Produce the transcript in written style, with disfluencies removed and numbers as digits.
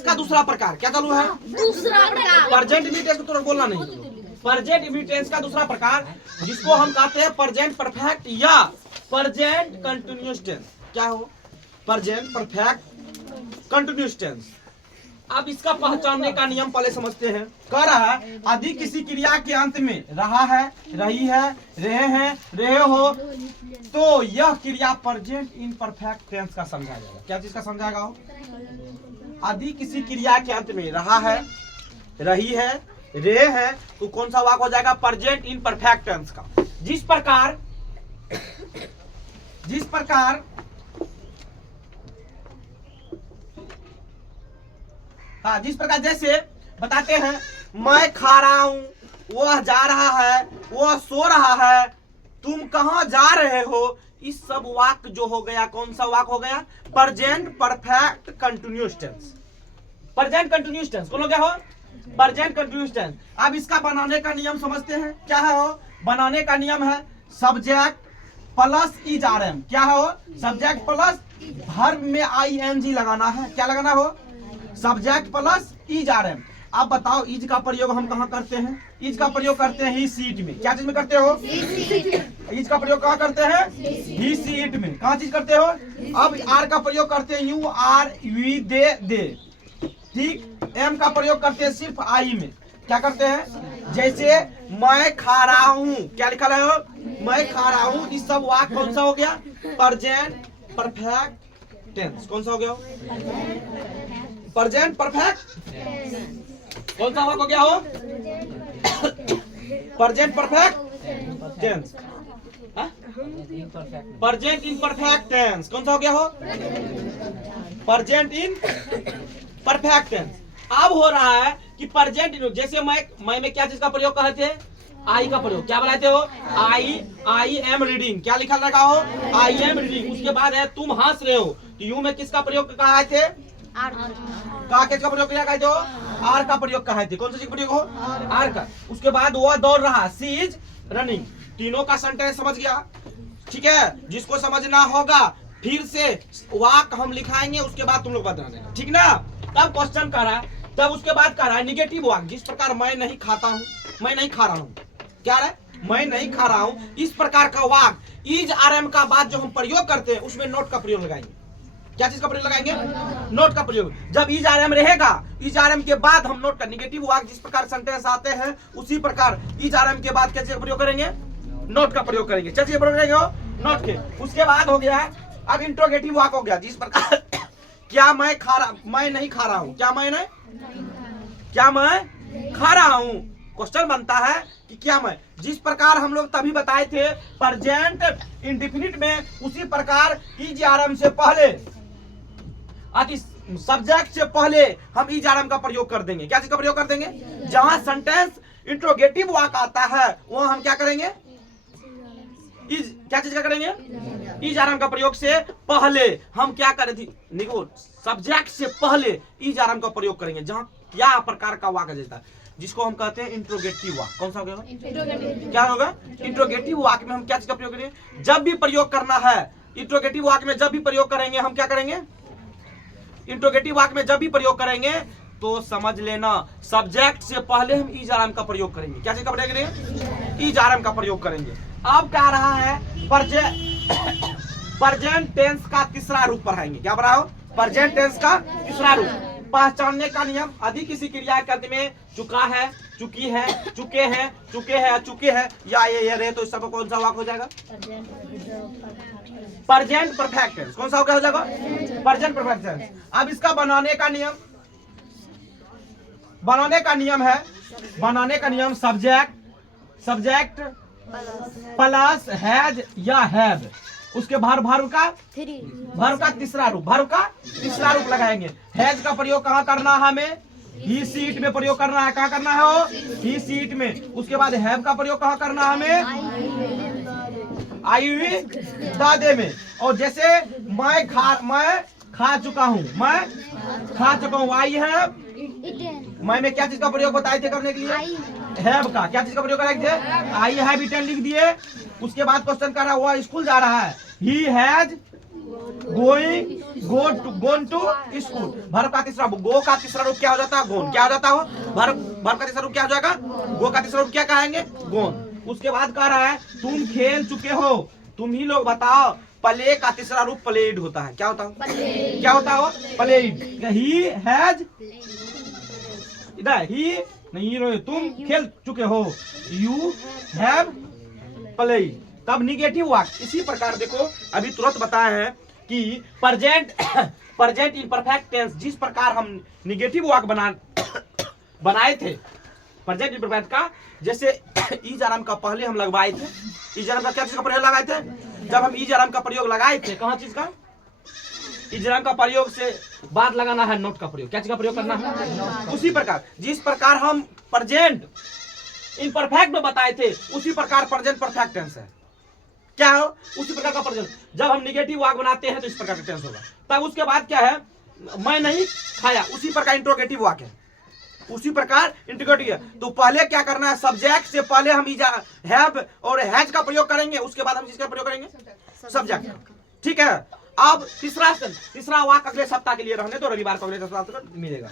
Tense का दूसरा प्रकार क्या चालू है? दूसरा प्रकार प्रेजेंट इमीडिएट टेंस को थोड़ा बोलना नहीं। प्रेजेंट इमीडिएट टेंस का दूसरा प्रकार जिसको हम कहते हैं प्रेजेंट परफेक्ट या प्रेजेंट कंटिन्यूअस टेंस। क्या हो? Present perfect continuous tense. अब इसका पहचानने का नियम पहले समझते हैं। कह रहा है यदि किसी क्रिया के अंत में रहा है, रही है, रहे हैं, रहे हो, तो यह क्रिया प्रेजेंट इन परफेक्ट टेंस का समझा जाएगा। क्या चीज का समझाएगा हो? यदि किसी क्रिया के अंत में रहा है, रही है, रहे हैं, तो कौन सा वाक्य हो जाएगा? प्रेजेंट इन परफेक्ट टेंस का। जिस प्रकार जिस प्रकार जैसे बताते हैं मैं खा रहा हूं, वह जा रहा है, वह सो रहा है, तुम कहां जा रहे हो। इस सब वाक्य जो हो गया कौन सा वाक्य हो गया? Present perfect continuous tense. Present continuous tense कौन हो गया हो? Present continuous tense. अब इसका बनाने का नियम समझते हैं। क्या है हो? बनाने का नियम है subject plus is are am. क्या है हो? सब्जेक्ट प्लस वर्ब में आईएनजी लगाना है। क्या लगाना हो? Subject plus is are am. अब बताओ इज का प्रयोग हम कहाँ करते हैं? इज का प्रयोग करते हैं ही सीट में। क्या चीज में करते हो? इज का प्रयोग कहाँ करते हैं? ही सीट में। कहाँ चीज करते हो? अब आर का प्रयोग करते हैं यू आर वी दे। ठीक। एम का प्रयोग करते हैं सिर्फ आई में। क्या करते हैं? जैसे मैं खा रहा हूँ। क्या लिखा है हो? मैं खा रहा हूँ। इस सब वाक्य कौन सा हो गया? Present perfect tense. कौन सा हो गया? प्रेजेंट परफेक्ट कौन सा वाक्य हो गया हो? Present perfect tense. Present in perfect tense कौन सा हो गया हो? Present in perfect tense. अब हो रहा है कि प्रेजेंट जैसे मैं में क्या चीज का प्रयोग करते थे? आई का प्रयोग। क्या बनाते हो? I am reading. क्या लिखा लगा हो? I am reading. उसके बाद है तुम हंस रहे हो, तो यू में किसका प्रयोग कहा थे? का प्रयोग किया कहते हो? आर का प्रयोग कहा थे। कौन सा चीज का प्रयोग हो? आर का। उसके बाद वह दौड़ रहा, सी इज रनिंग। तीनों का सेंटेंस समझ गया? ठीक है। जिसको समझना होगा फिर से वाक्य हम लिखाएंगे, उसके बाद तुम लोग बता देना। ठीक ना? तब क्वेश्चन कर रहा है, तब उसके बाद कर रहा है निगेटिव वाक्य। जिस प्रकार मैं नहीं खाता हूँ, मैं नहीं खा रहा हूँ। क्या है? मैं नहीं खा रहा हूँ। इस प्रकार का वाक्य इज आर एम का बाद जो हम प्रयोग करते हैं उसमें नोट का प्रयोग लगाएंगे। क्या चीज का प्रयोग लगाएंगे? नोट का प्रयोग। जब इज आर एम रहेगा, इज आर एम के बाद हम नोट का निगेटिव वाक्य जिस प्रकार सेंटेंस आते हैं उसी प्रकार इज आर एम के बाद क्या चीज का प्रयोग करेंगे? नोट का प्रयोग करेंगे। क्या चीज का प्रयोग करेंगे हो? नोट के। उसके बाद हो गया अब इंट्रोगेटिव वाक्य हो गया। जिस प्रकार क्या मैं नहीं खा रहा हूँ। क्या मैं खा रहा हूँ। क्वेश्चन बनता है कि क्या मैं, जिस प्रकार हम लोग तभी बताए थे प्रेजेंट इंडेफिनिट में, उसी प्रकार इज आर एम से पहले सब्जेक्ट से पहले हम इज आर एम का प्रयोग कर देंगे। क्या चीज का प्रयोग कर देंगे? जहां सेंटेंस इंट्रोगेटिव वाक्य आता है वहां हम क्या करेंगे? क्या चीज का करेंगे? इज आर एम का प्रयोग से पहले हम क्या करें थी? सब्जेक्ट से पहले इज आर एम का प्रयोग करेंगे जहां क्या प्रकार का वाक्य देता है, जिसको हम कहते हैं इंट्रोगेटिव वाक्य। कौन सा होगा? क्या होगा? इंट्रोगेटिव वाक्य में हम क्या चीज का प्रयोग करेंगे? जब भी प्रयोग करना है इंट्रोगेटिव वाक्य में, जब भी प्रयोग करेंगे हम क्या करेंगे? इंट्रोगेटिव वाक्य में जब भी प्रयोग करेंगे तो समझ लेना सब्जेक्ट से पहले हम इज आर एम का प्रयोग करेंगे। क्या चीज का प्रयोग करेंगे? इज आर एम का प्रयोग करेंगे। अब क्या रहा है? प्रेजेंट टेंस का तीसरा रूप पढ़ाएंगे। क्या पढ़ा हो? प्रेजेंट टेंस का तीसरा रूप। पहचानने का नियम, यदि किसी क्रिया के अंत में चुका है, चुकी है, चुके हैं, चुके हैं या ये रहे, तो इस सब कौन सा वाक्य हो जाएगा? Present perfect tense. कौन सा हो जाएगा? Present perfect tense. अब इसका बनाने का नियम सब्जेक्ट प्लस हैज या हैव। उसके भर का तीसरा रूप लगाएंगे। हैज का प्रयोग कहाँ करना है? हमें ही सीट में प्रयोग करना है। कहाँ करना है वो? ही सीट में। उसके बाद हैव का प्रयोग कहाँ करना है? हमें आई हुई दादे में। और जैसे मैं खा चुका हूँ, आई है। मैं में क्या चीज का प्रयोग बताए थे करने के लिए? हैव का। क्या चीज का प्रयोग करेंगे? आई हैव ईटन लिख दिए। उसके बाद क्वेश्चन कर रहा है वह स्कूल जा रहा है, he has gone to school. Verb का तीसरा गो का तीसरा रूप क्या हो जाता है? गोन। क्या हो जाता हो? वर्ब का तीसरा रूप क्या हो जाएगा? गो का तीसरा रूप क्या कहेंगे? गोन। उसके बाद कह रहा है तुम खेल चुके हो, तुम ही लोग बताओ। प्ले का तीसरा रूप प्लेड होता है। क्या होता हो? क्या होता हो? प्लेड। ही हैज, इधर ही नहीं, तुम खेल चुके हो, यू हैव प्लेड। तब निगेटिव वाक्य इसी प्रकार देखो अभी तुरंत बताए हैं कि प्रेजेंट इम्परफेक्ट टेंस जिस प्रकार हम निगेटिव वाक्य बनाए थे प्रेजेंट इम्परफेक्ट का, जैसे इज आराम का पहले हम लगवाए थे। इज आराम का क्या चीज का प्रयोग लगाए थे? जब हम इज आराम का प्रयोग लगाए थे, कहाँ चीज का? इज आराम का प्रयोग से बाद लगाना है नोट का प्रयोग। क्या चीज का प्रयोग करना है? उसी प्रकार जिस प्रकार हम प्रेजेंट इम्परफेक्ट में बताए थे उसी प्रकार प्रेजेंट परफेक्ट टेंस है। क्या हो? उसी प्रकार का प्रेजेंट। जब हम निगेटिव वाक्य बनाते हैं तो इस प्रकार का टेंस होगा। तब उसके बाद क्या है? मैं नहीं खाया, उसी प्रकार इंट्रोगेटिव वाक्य है। उसी प्रकार इंट्रोगेटिव है। तो पहले क्या करना है? सब्जेक्ट से पहले हम हैव और हैज का प्रयोग करेंगे, उसके बाद हम किसका प्रयोग करेंगे? सब्जेक्ट। ठीक है। अब तीसरा वाक्य अगले सप्ताह के लिए रहने दो, रविवार को अगले सप्ताह मिलेगा।